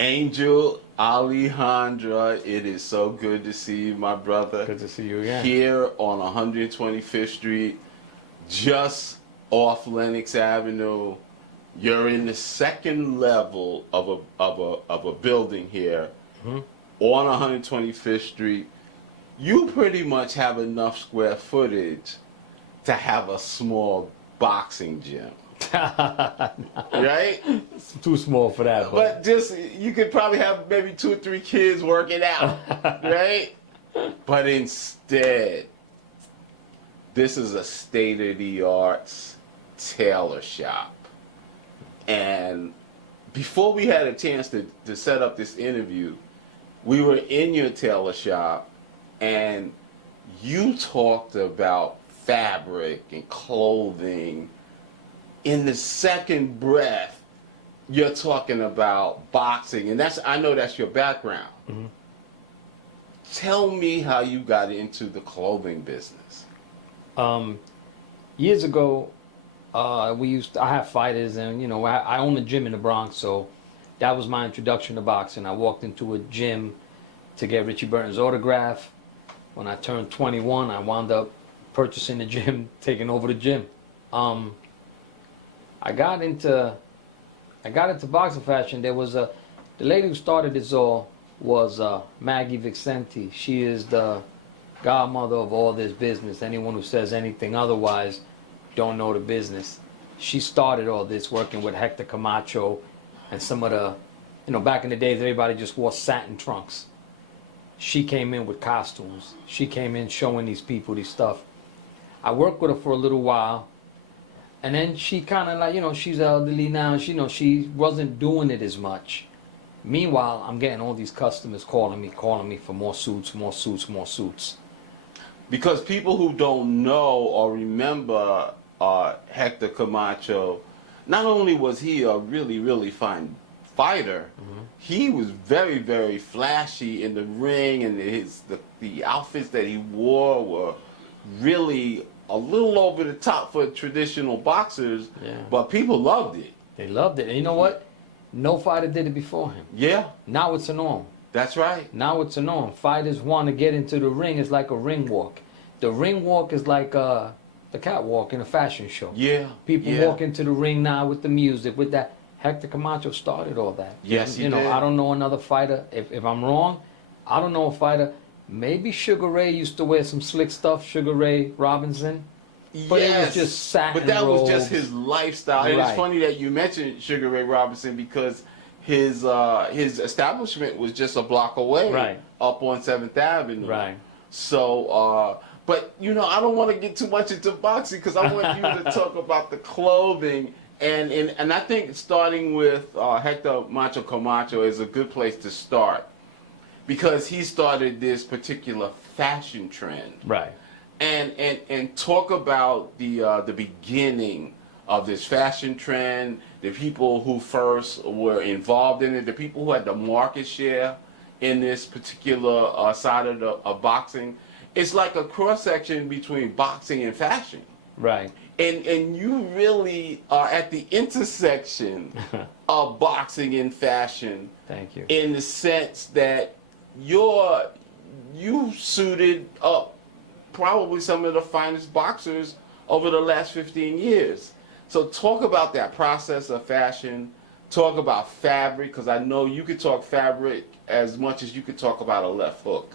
Angel Alejandro, it is so good to see you, my brother. Good to see you again. Here on 125th Street, just off Lenox Avenue. You're in the second level of a building here on 125th Street. You pretty much have enough square footage to have a small boxing gym. Right? It's too small for that. But just, you could probably have maybe 2 or 3 kids working out, right? But instead, this is a state-of-the-art tailor shop. And before we had a chance to set up this interview, we were in your tailor shop and you talked about fabric and clothing. In the second breath, you're talking about boxing, and I know that's your background. Mm-hmm. Tell me how you got into the clothing business. Years ago, I have fighters, and I own a gym in the Bronx, so that was my introduction to boxing. I walked into a gym to get Richie Burton's autograph. When I turned 21, I wound up purchasing the gym, taking over the gym. I got into boxing fashion. There was the lady who started this all was Maggie Vicente. She is the godmother of all this business. Anyone who says anything otherwise don't know the business. She started all this working with Hector Camacho and some of the, back in the days everybody just wore satin trunks. She came in with costumes. She came in showing these people this stuff. I worked with her for a little while. And then she kind of like, she's elderly now. She wasn't doing it as much. Meanwhile, I'm getting all these customers calling me for more suits, more suits, more suits. Because people who don't know or remember Hector Camacho, not only was he a really, really fine fighter, he was very, very flashy in the ring, and the outfits that he wore were really a little over the top for traditional boxers, but people loved it. They loved it. And you know what? No fighter did it before him. Yeah. Now it's a norm. That's right. Now it's a norm. Fighters want to get into the ring. It's like a ring walk. The ring walk is like the catwalk in a fashion show. Yeah. People walk into the ring now with the music, with that. Hector Camacho started all that. Yes, he did. I don't know another fighter. If I'm wrong, I don't know a fighter. Maybe Sugar Ray used to wear some slick stuff, Sugar Ray Robinson. But it was just satin But that robes. was just his lifestyle. Right. And it's funny that you mentioned Sugar Ray Robinson because his establishment was just a block away, up on 7th Avenue. Right. So, but I don't want to get too much into boxing because I want you to talk about the clothing. And I think starting with Hector Macho Camacho is a good place to start because he started this particular fashion trend. Right. And talk about the beginning of this fashion trend, the people who first were involved in it, the people who had the market share in this particular side of boxing. It's like a cross section between boxing and fashion. Right. And you really are at the intersection of boxing and fashion. Thank you. In the sense that you suited up probably some of the finest boxers over the last 15 years. So talk about that process of fashion. Talk about fabric, because I know you could talk fabric as much as you could talk about a left hook.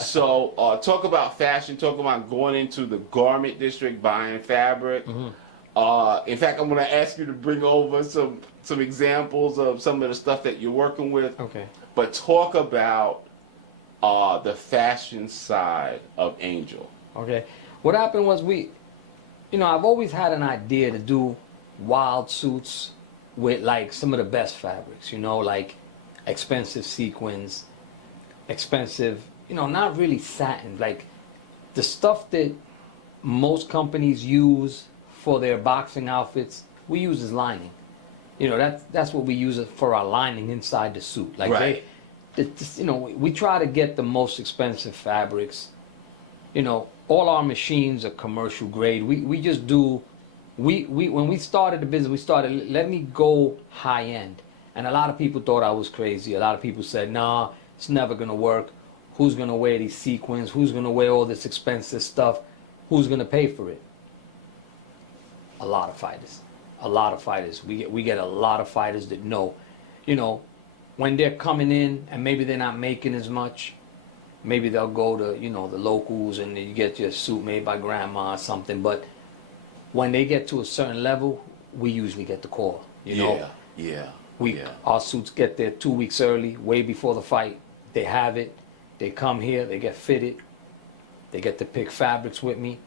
So talk about fashion, talk about going into the garment district, buying fabric. In fact, I'm going to ask you to bring over some examples of some of the stuff that you're working with. Okay. But talk about the fashion side of Angel. Okay. What happened was I've always had an idea to do wild suits with like some of the best fabrics, like expensive sequins, expensive, not really satin, like the stuff that most companies use for their boxing outfits, we use as lining. That's what we use for our lining inside the suit. Like right. We try to get the most expensive fabrics. All our machines are commercial grade. We just do, when we started the business, let me go high end. And a lot of people thought I was crazy. A lot of people said, nah, it's never going to work. Who's going to wear these sequins? Who's going to wear all this expensive stuff? Who's going to pay for it? A lot of fighters. A lot of fighters. We get a lot of fighters that know, you know, when they're coming in and maybe they're not making as much, maybe they'll go to, you know, the locals and you get your suit made by grandma or something. But when they get to a certain level, we usually get the call, you know. Our suits get there 2 weeks early, way before the fight. They have it. They come here. They get fitted. They get to pick fabrics with me.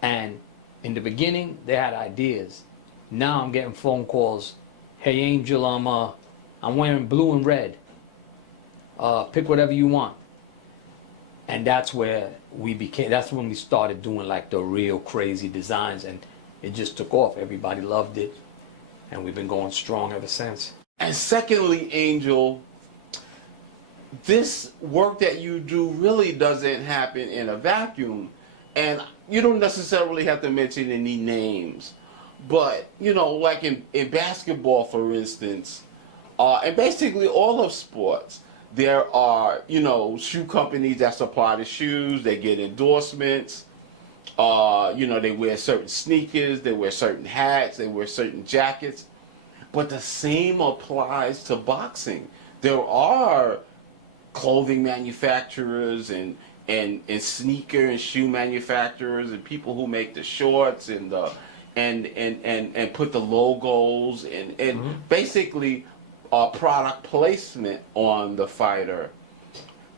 And in the beginning, they had ideas. Now I'm getting phone calls. Hey, Angel, I'm wearing blue and red. Pick whatever you want. And that's where that's when we started doing like the real crazy designs, and it just took off. Everybody loved it. And we've been going strong ever since. And secondly, Angel, this work that you do really doesn't happen in a vacuum. And you don't necessarily have to mention any names. But, you know, like in basketball, for instance, and basically all of sports, there are, you know, shoe companies that supply the shoes. They get endorsements. You know, they wear certain sneakers. They wear certain hats. They wear certain jackets. But the same applies to boxing. There are clothing manufacturers and sneaker and shoe manufacturers and people who make the shorts and put the logos and basically product placement on the fighter.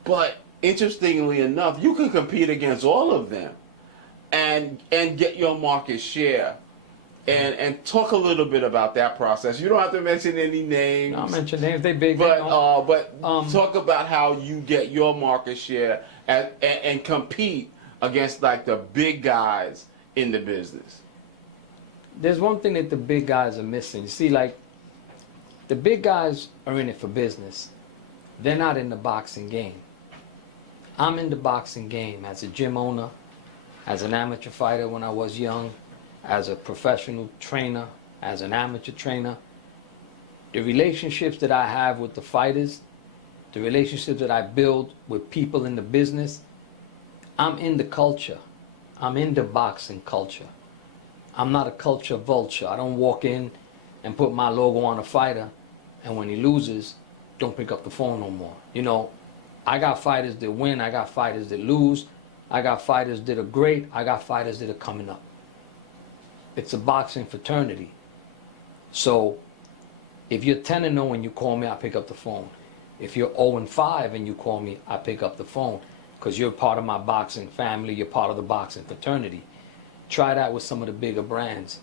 But interestingly enough, you can compete against all of them and get your market share. And talk a little bit about that process. You don't have to mention any names. I'll mention names. They big. But talk about how you get your market share and compete against like the big guys in the business. There's one thing that the big guys are missing. You see, like, the big guys are in it for business. They're not in the boxing game. I'm in the boxing game as a gym owner, as an amateur fighter when I was young, as a professional trainer, as an amateur trainer. The relationships that I have with the fighters, the relationships that I build with people in the business, I'm in the culture. I'm in the boxing culture. I'm not a culture vulture. I don't walk in and put my logo on a fighter, and when he loses, don't pick up the phone no more. You know, I got fighters that win. I got fighters that lose. I got fighters that are great. I got fighters that are coming up. It's a boxing fraternity. So if you're 10-0 and you call me, I pick up the phone. If you're 0-5 and you call me, I pick up the phone, because you're part of my boxing family. You're part of the boxing fraternity. Try that with some of the bigger brands.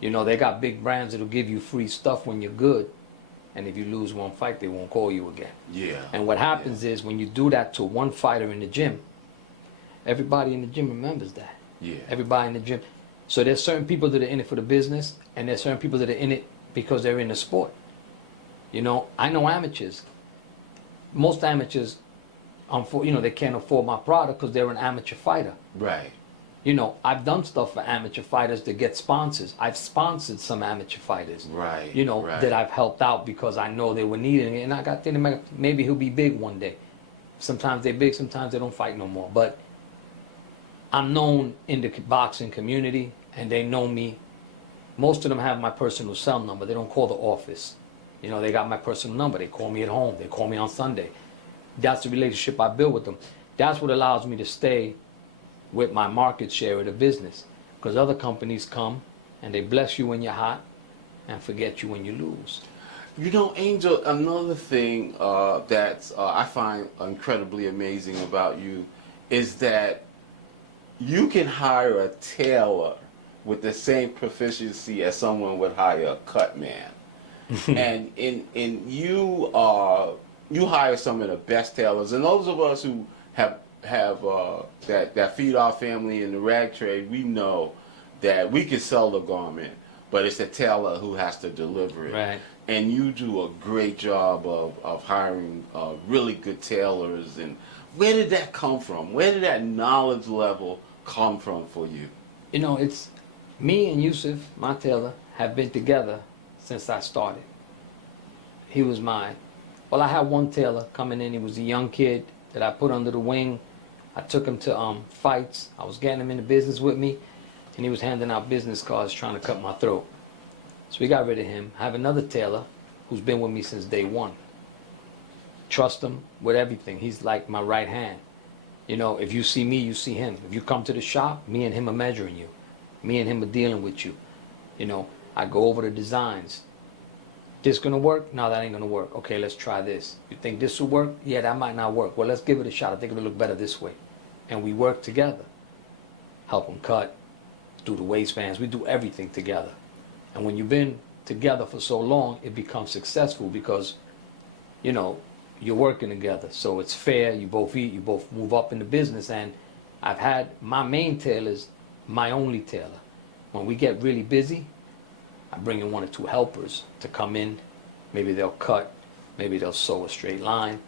You know, they got big brands that'll give you free stuff when you're good. And if you lose one fight, they won't call you again. Yeah. And what happens is when you do that to one fighter in the gym, everybody in the gym remembers that. Yeah. Everybody in the gym. So there's certain people that are in it for the business, and there's certain people that are in it because they're in the sport. You know, I know amateurs. Most amateurs, you know, they can't afford my product because they're an amateur fighter. Right. You know, I've done stuff for amateur fighters to get sponsors. I've sponsored some amateur fighters. Right. You know, that I've helped out because I know they were needing it, and I got thinking maybe he'll be big one day. Sometimes they're big, sometimes they don't fight no more. But I'm known in the boxing community, and they know me. Most of them have my personal cell number. They don't call the office. You know, they got my personal number. They call me at home. They call me on Sunday. That's the relationship I build with them. That's what allows me to stay with my market share of the business. Because other companies come and they bless you when you're hot and forget you when you lose. You know, Angel, another thing that I find incredibly amazing about you is that you can hire a tailor with the same proficiency as someone would hire a cut man. And you hire some of the best tailors, and those of us who have that feed our family in the rag trade, we know that we can sell the garment, but it's the tailor who has to deliver it. Right. And you do a great job of hiring really good tailors. And where did that come from? Where did that knowledge level come from for you? You know, it's me and Yusuf, my tailor, have been together since I started. he was my, well, I had one tailor coming in. He was a young kid that I put under the wing. I took him to fights. I was getting him into business with me, and he was handing out business cards trying to cut my throat. So we got rid of him. I have another tailor who's been with me since day one. Trust him with everything. He's like my right hand. You know, if you see me, you see him. If you come to the shop, me and him are measuring you. Me and him are dealing with you. You know, I go over the designs. This gonna work? No, that ain't gonna work. Okay, let's try this. You think this will work? Yeah, that might not work. Well, let's give it a shot. I think it'll look better this way. And we work together. Help them cut, do the waistbands. We do everything together. And when you've been together for so long, it becomes successful because, you know, you're working together. So it's fair. You both eat. You both move up in the business. And I've had my main tailors, my only tailor. When we get really busy, I bring in 1 or 2 helpers to come in. Maybe they'll cut, maybe they'll sew a straight line,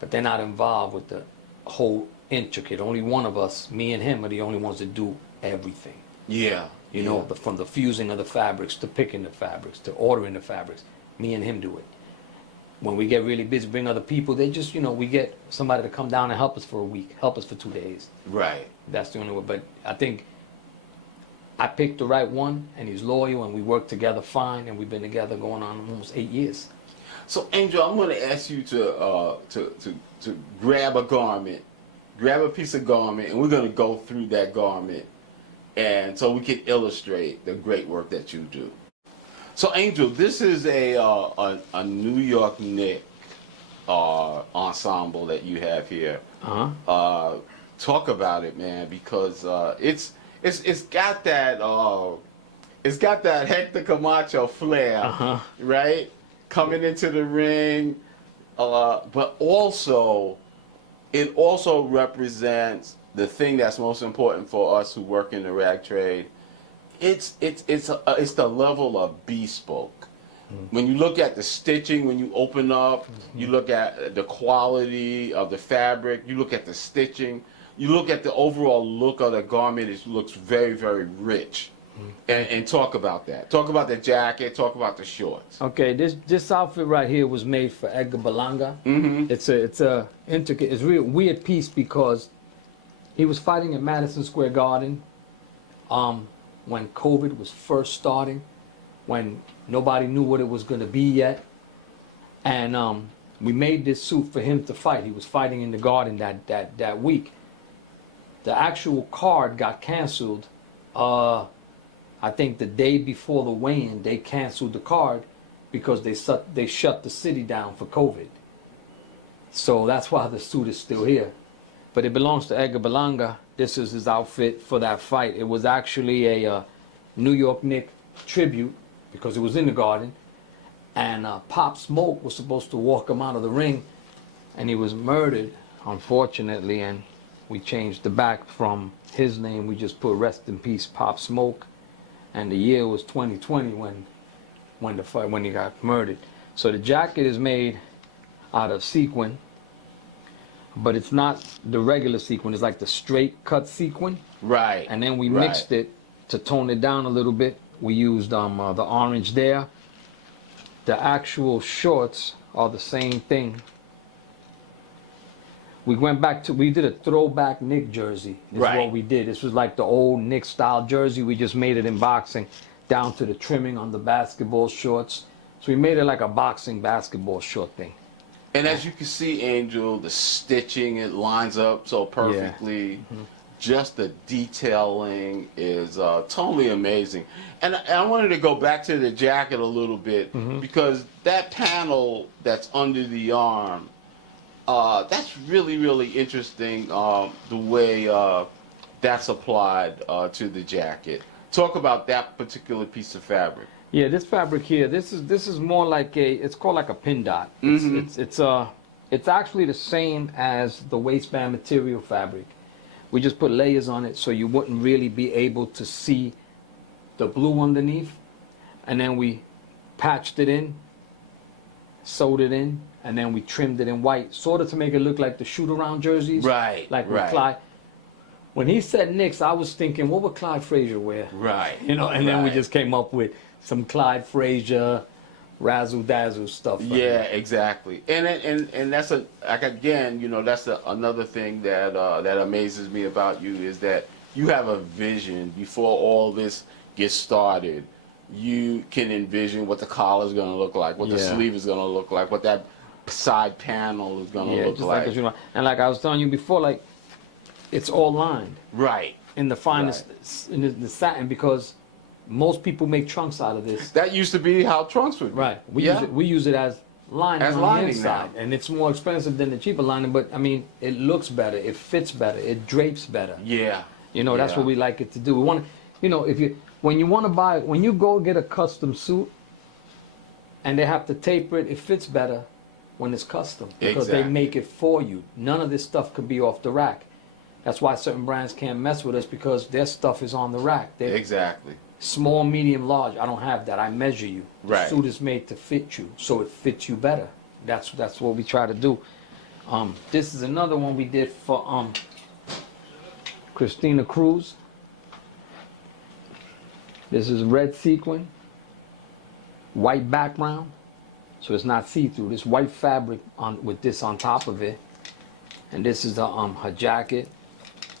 but they're not involved with the whole intricate. Only one of us, me and him, are the only ones that do everything. Yeah. You know, from the fusing of the fabrics to picking the fabrics to ordering the fabrics. Me and him do it. When we get really busy, bring other people, they just, you know, we get somebody to come down and help us for a week, help us for 2 days. Right. That's the only way. But I think I picked the right one, and he's loyal, and we work together fine, and we've been together going on almost 8 years. So, Angel, I'm going to ask you to grab a garment, grab a piece of garment, and we're going to go through that garment, and so we can illustrate the great work that you do. So, Angel, this is a New York Knick ensemble that you have here. Talk about it, man, because it's got that Hector Camacho flair, right? Coming into the ring, but also it also represents the thing that's most important for us who work in the rag trade. It's the level of bespoke. When you look at the stitching, when you open up, you look at the quality of the fabric, you look at the stitching, you look at the overall look of the garment, it looks very, very rich. And talk about that. Talk about the jacket, talk about the shorts. Okay, this outfit right here was made for Edgar Berlanga. It's a intricate, it's a real weird piece because he was fighting at Madison Square Garden when COVID was first starting, when nobody knew what it was going to be yet. And we made this suit for him to fight. He was fighting in the garden that week. The actual card got canceled. I think the day before the weigh-in, they canceled the card because they shut the city down for COVID. So that's why the suit is still here. But it belongs to Edgar Berlanga. This is his outfit for that fight. It was actually a New York Knick tribute because it was in the garden. And Pop Smoke was supposed to walk him out of the ring, and he was murdered, unfortunately. And we changed the back from his name. We just put "Rest in Peace, Pop Smoke." And the year was 2020 when he got murdered. So the jacket is made out of sequin, but it's not the regular sequin. It's like the straight cut sequin. Right. And then we mixed it to tone it down a little bit. We used the orange there. The actual shorts are the same thing. We did a throwback Knick jersey. Is what we did. This was like the old Knick style jersey. We just made it in boxing, down to the trimming on the basketball shorts. So we made it like a boxing basketball short thing. And as you can see, Angel, the stitching, it lines up so perfectly. Just the detailing is totally amazing. And I wanted to go back to the jacket a little bit because that panel that's under the arm, that's really, really interesting, the way that's applied to the jacket. Talk about that particular piece of fabric. Yeah, this fabric here, this is more like it's called like a pin dot. It's actually the same as the waistband material fabric. We just put layers on it so you wouldn't really be able to see the blue underneath. And then we patched it in, sewed it in, and then we trimmed it in white, sort of to make it look like the shoot-around jerseys. Right, like with Clyde. When he said Knicks, I was thinking, what would Clyde Frazier wear? Right. You know, and then we just came up with some Clyde Frazier, razzle dazzle stuff. Yeah, exactly. And that's like again, that's another thing that that amazes me about you is that you have a vision before all this gets started. You can envision what the collar is going to look like, what the Yeah. sleeve is going to look like, what that side panel is going to Yeah, look just like. like, and like I was telling you before, like it's all lined Right. in the finest in the satin because most people make trunks out of this. That used to be how trunks would be. Right. Yeah. We use it as lining As on lining the inside, now. and it's more expensive than the cheaper lining. But I mean, it looks better, it fits better, it drapes better. Yeah. That's Yeah. what we like it to do. We want, if you when you want to buy when you go get a custom suit, and they have to taper it, it fits better when it's custom because they Exactly. make it for you. None of this stuff could be off the rack. That's why certain brands can't mess with us because their stuff is on the rack. They're Exactly. small, medium, large. I don't have that. I measure you. The Right. suit is made to fit you, so it fits you better. That's what we try to do. This is another one we did for Christina Cruz. This is red sequin, white background, so it's not see-through. This white fabric with this on top of it, and this is the her jacket,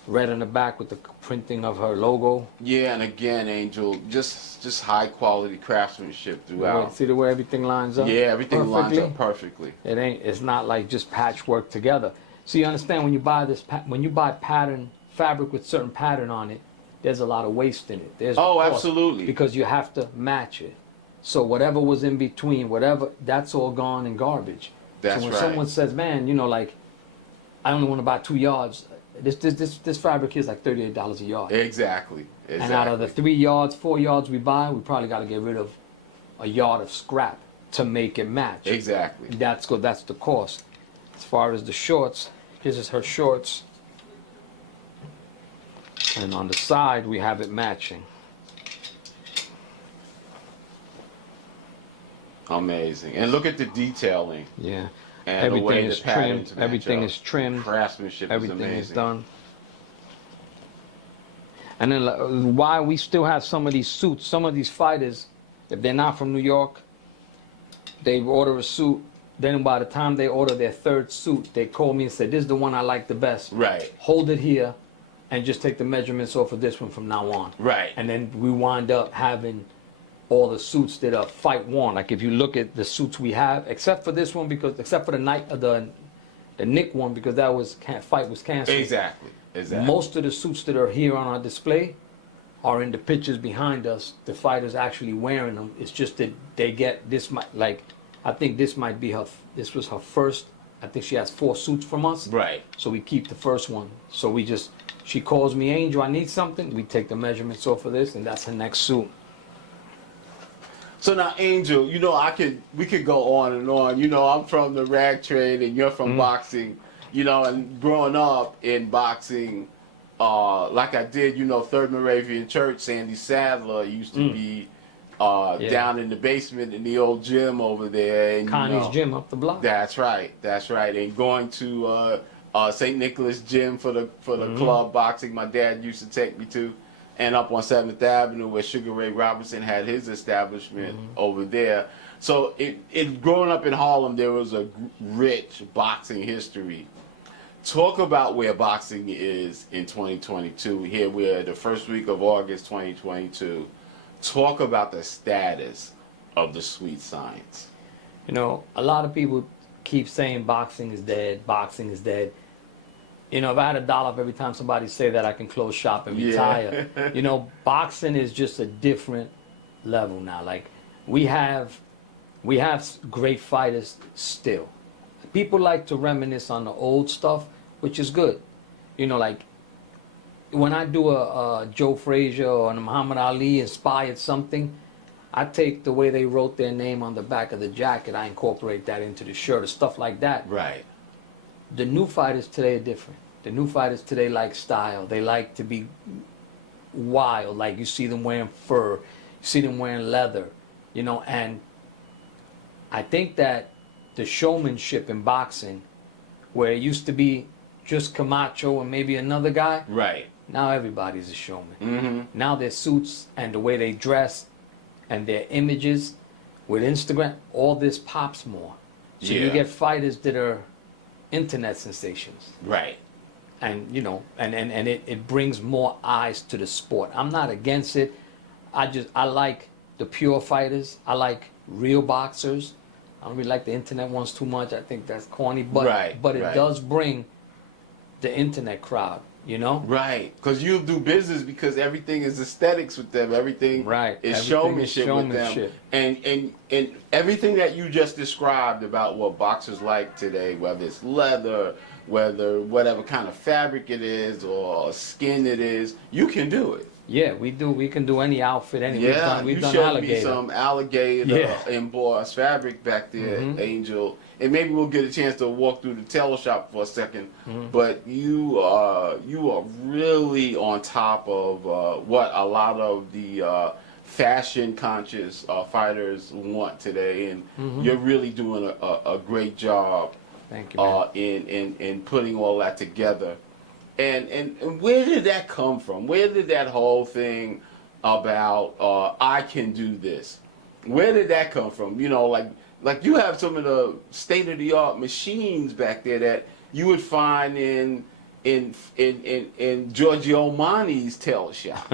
red in the back with the printing of her logo. Yeah, and again, Angel, just high quality craftsmanship throughout. See the way everything lines up? Yeah, everything lines perfectly? up perfectly. It's not like just patchwork together. So you understand when you buy when you buy pattern fabric with certain pattern on it, there's a lot of waste in it. There's Oh, cost, absolutely. because you have to match it. So whatever was in between, that's all gone in garbage. That's so when right. someone says, "Man, like I only want to buy 2 yards," this fabric here is like $38 a yard. Exactly. And out of the 3 yards, 4 yards we buy, we probably got to get rid of a yard of scrap to make it match. Exactly. That's the cost. As far as the shorts, this is her shorts. And on the side, we have it matching. Amazing. And look at the detailing. Yeah. And the way Everything the is patterns trimmed. match Everything up. is trimmed. Craftsmanship Everything is amazing. is done. And then why we still have some of these suits, some of these fighters, if they're not from New York, they order a suit. Then by the time they order their third suit, they call me and say, "This is the one I like the best. Right. Hold it here and just take the measurements off of this one from now on." Right. And then we wind up having all the suits that are fight worn. Like if you look at the suits we have, except for this one, except for the Nick one, because that was fight was canceled. Exactly. Exactly. Most of the suits that are here on our display are in the pictures behind us. The fighters actually wearing them. It's just that they get this I think this might be this was her first. I think she has 4 suits from us. Right. So we keep the first one. So she calls me, "Angel, I need something." We take the measurements off of this, and that's her next suit. So now, Angel, we could go on and on. I'm from the rag trade, and you're from boxing. And growing up in boxing, like I did, Third Moravian Church, Sandy Sadler used to be down in the basement in the old gym over there. And, Connie's gym up the block. That's right. That's right. And going to St. Nicholas Gym for the club boxing my dad used to take me to, and up on 7th Avenue where Sugar Ray Robinson had his establishment over there. So growing up in Harlem, there was a rich boxing history. Talk about where boxing is in 2022. Here we're the first week of August 2022. Talk about the status of the sweet science. A lot of people keep saying boxing is dead, boxing is dead. If I had $1 for every time somebody say that, I can close shop and retire. Boxing is just a different level now. Like we have great fighters still. People like to reminisce on the old stuff, which is good. Like when I do a Joe Frazier or a Muhammad Ali inspired something, I take the way they wrote their name on the back of the jacket, I incorporate that into the shirt or stuff like that. Right. The new fighters today are different. The new fighters today like style. They like to be wild. Like you see them wearing fur, you see them wearing leather, and I think that the showmanship in boxing, where it used to be just Camacho and maybe another guy, Right. now everybody's a showman. Mm-hmm. Now their suits and the way they dress and their images with Instagram, all this pops more. So you Yeah. get fighters that are internet sensations. Right. And you know, and it brings more eyes to the sport. I'm not against it. I like the pure fighters. I like real boxers. I don't really like the internet ones too much. I think that's corny. But it right. does bring the internet crowd, you know? Right, because you do business because everything is aesthetics with them. Everything Right. is Everything is showmanship with them. And everything that you just described about what boxers like today, whether it's leather, whether whatever kind of fabric it is or skin it is, you can do it. Yeah, we do. We can do any outfit. We've You done showed alligator. me some alligator Yeah. embossed fabric back there, Angel. And maybe we'll get a chance to walk through the tailor shop for a second. But you are really on top of what a lot of the fashion conscious fighters want today, and you're really doing a great job. Thank you, man. In putting all that together. And where did that come from? Where did that whole thing about I can do this? Where did that come from? You know, like you have some of the state of the art machines back there that you would find in Giorgio Armani's tailor shop.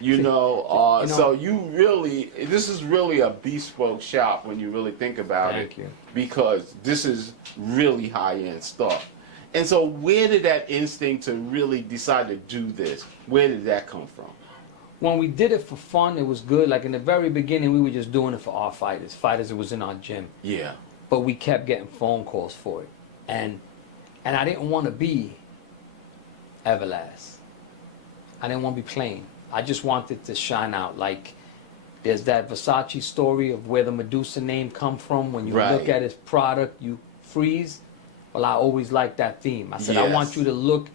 So this is really a bespoke shop when you really think about Thank you. because this is really high end stuff. And so where did that instinct to really decide to do this, where did that come from? When we did it for fun, it was good. Like in the very beginning, we were just doing it for our fighters. Fighters that was in our gym. Yeah. But we kept getting phone calls for it. And I didn't want to be Everlast. I didn't want to be plain. I just wanted to shine out. Like there's that Versace story of where the Medusa name come from. When you look at his product, you freeze. Well, I always liked that theme. I said, I want you to look.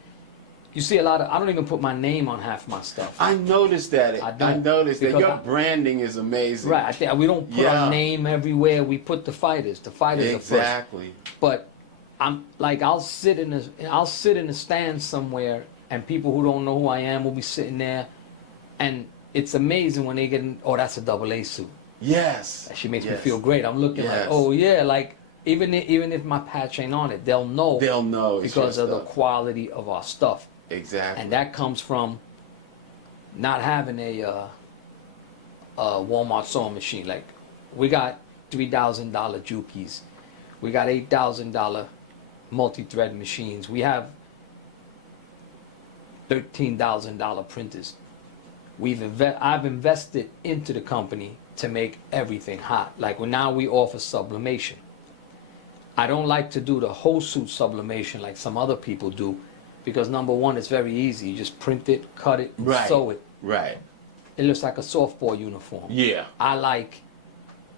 You see a lot of, I don't even put my name on half my stuff. I noticed that. I noticed that your branding is amazing. Right. I think we don't put our name everywhere. We put the fighters. The fighters are first. Exactly. But I'm like, I'll sit in the stand somewhere, and people who don't know who I am will be sitting there, and it's amazing when they get in, oh, that's a AA suit. Yes. That shit makes me feel great. I'm looking like, oh yeah, like even if my patch ain't on it, they'll know. They'll know because of the quality of our stuff. Exactly. And that comes from not having a Walmart sewing machine. Like we got $3,000 Jukies, we got $8,000 multi-thread machines. We have $13,000 printers. I've invested into the company to make everything hot. Like now we offer sublimation. I don't like to do the whole suit sublimation like some other people do, because number one, it's very easy. You just print it, cut it, and sew it. Right. It looks like a softball uniform. Yeah. I like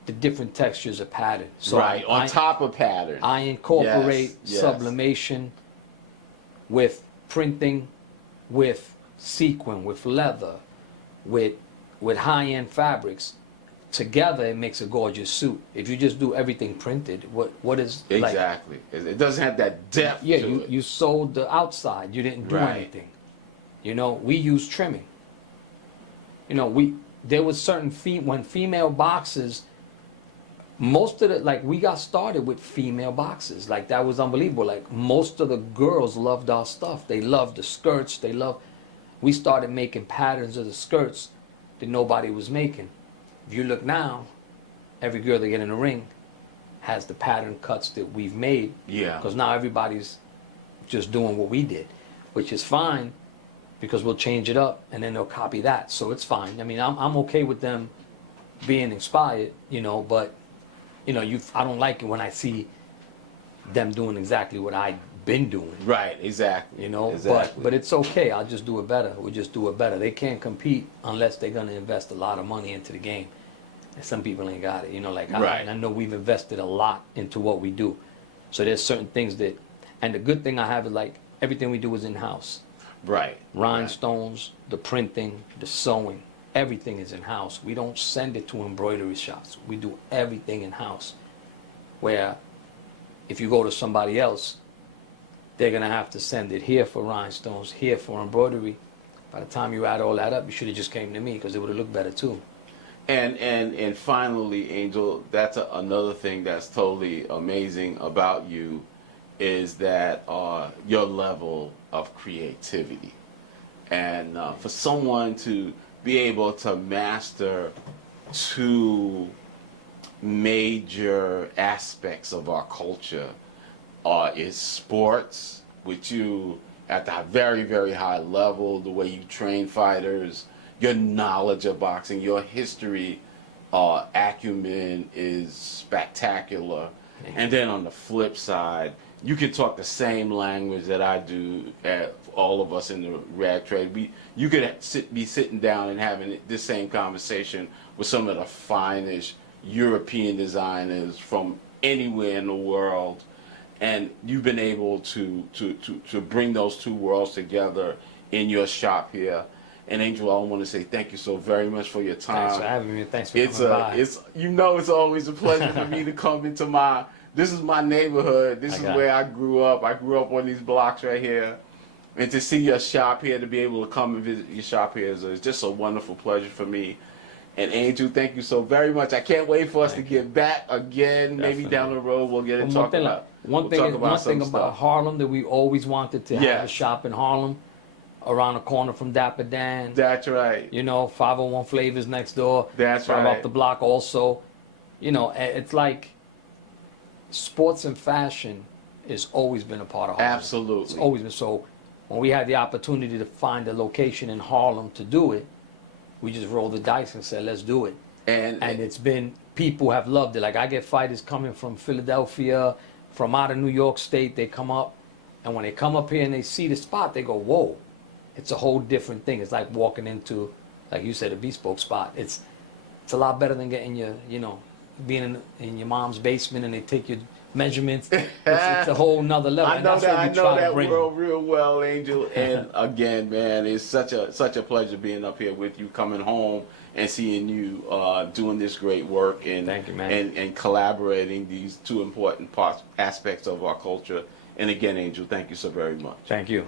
the different textures of pattern. So on top of pattern. I incorporate sublimation with printing, with sequin, with leather, with high-end fabrics. Together, it makes a gorgeous suit. If you just do everything printed, what is exactly? It doesn't have that depth. Yeah, to it. You sewed the outside. You didn't do anything. You know, we use trimming. You know, there was certain when female boxes. Most of we got started with female boxes. Like that was unbelievable. Like most of the girls loved our stuff. They loved the skirts. We started making patterns of the skirts that nobody was making. If you look now, every girl that get in the ring has the pattern cuts that we've made. Yeah. Because now everybody's just doing what we did, which is fine, because we'll change it up and then they'll copy that. So it's fine. I mean, I'm okay with them being inspired, you know, but you know, I don't like it when I see them doing exactly what I've been doing. Right, exactly. You know, exactly. but it's okay. I'll just do it better. We'll just do it better. They can't compete unless they're gonna invest a lot of money into the game. And some people ain't got it. You know, like I know we've invested a lot into what we do. So there's certain things that, and the good thing I have is like everything we do is in house. Right. Rhinestones, the printing, the sewing, everything is in house. We don't send it to embroidery shops. We do everything in house. Where if you go to somebody else, they're gonna have to send it here for rhinestones, here for embroidery. By the time you add all that up, you should have just came to me because it would have looked better too. And finally, Angel, that's another thing that's totally amazing about you is that your level of creativity. And for someone to be able to master two major aspects of our culture is sports, which you at the very, very high level, the way you train fighters, your knowledge of boxing, your history acumen is spectacular. And then on the flip side, you can talk the same language that I do, all of us in the rag trade. You could be sitting down and having this same conversation with some of the finest European designers from anywhere in the world. And you've been able to bring those two worlds together in your shop here. And Angel, I want to say thank you so very much for your time. Thanks for having me. Thanks for coming by. It's always a pleasure for me to come into this is my neighborhood. This is where I grew up. I grew up on these blocks right here. And to see your shop here, to be able to come and visit your shop here is just a wonderful pleasure for me. And Angel, thank you so very much. I can't wait for us to get back again. Definitely. Maybe down the road we'll get to talk about one thing about Harlem that we always wanted to have a shop in Harlem, around the corner from Dapper Dan. That's right. 501 Flavors next door. That's right. Right off the block also. It's like sports and fashion has always been a part of Harlem. Absolutely. It's always been. So when we had the opportunity to find a location in Harlem to do it, we just rolled the dice and said, let's do it. And it's been, people have loved it. Like I get fighters coming from Philadelphia, from out of New York State, they come up, and when they come up here and they see the spot, they go, whoa, it's a whole different thing. It's like walking into, like you said, a bespoke spot. It's a lot better than getting being in your mom's basement and they take your measurements. It's a whole nother level. I know that world real well, Angel. And again, man, it's such a pleasure being up here with you, coming home and seeing you doing this great work and thank you, man. and collaborating these two important aspects of our culture. And again, Angel, thank you so very much. Thank you.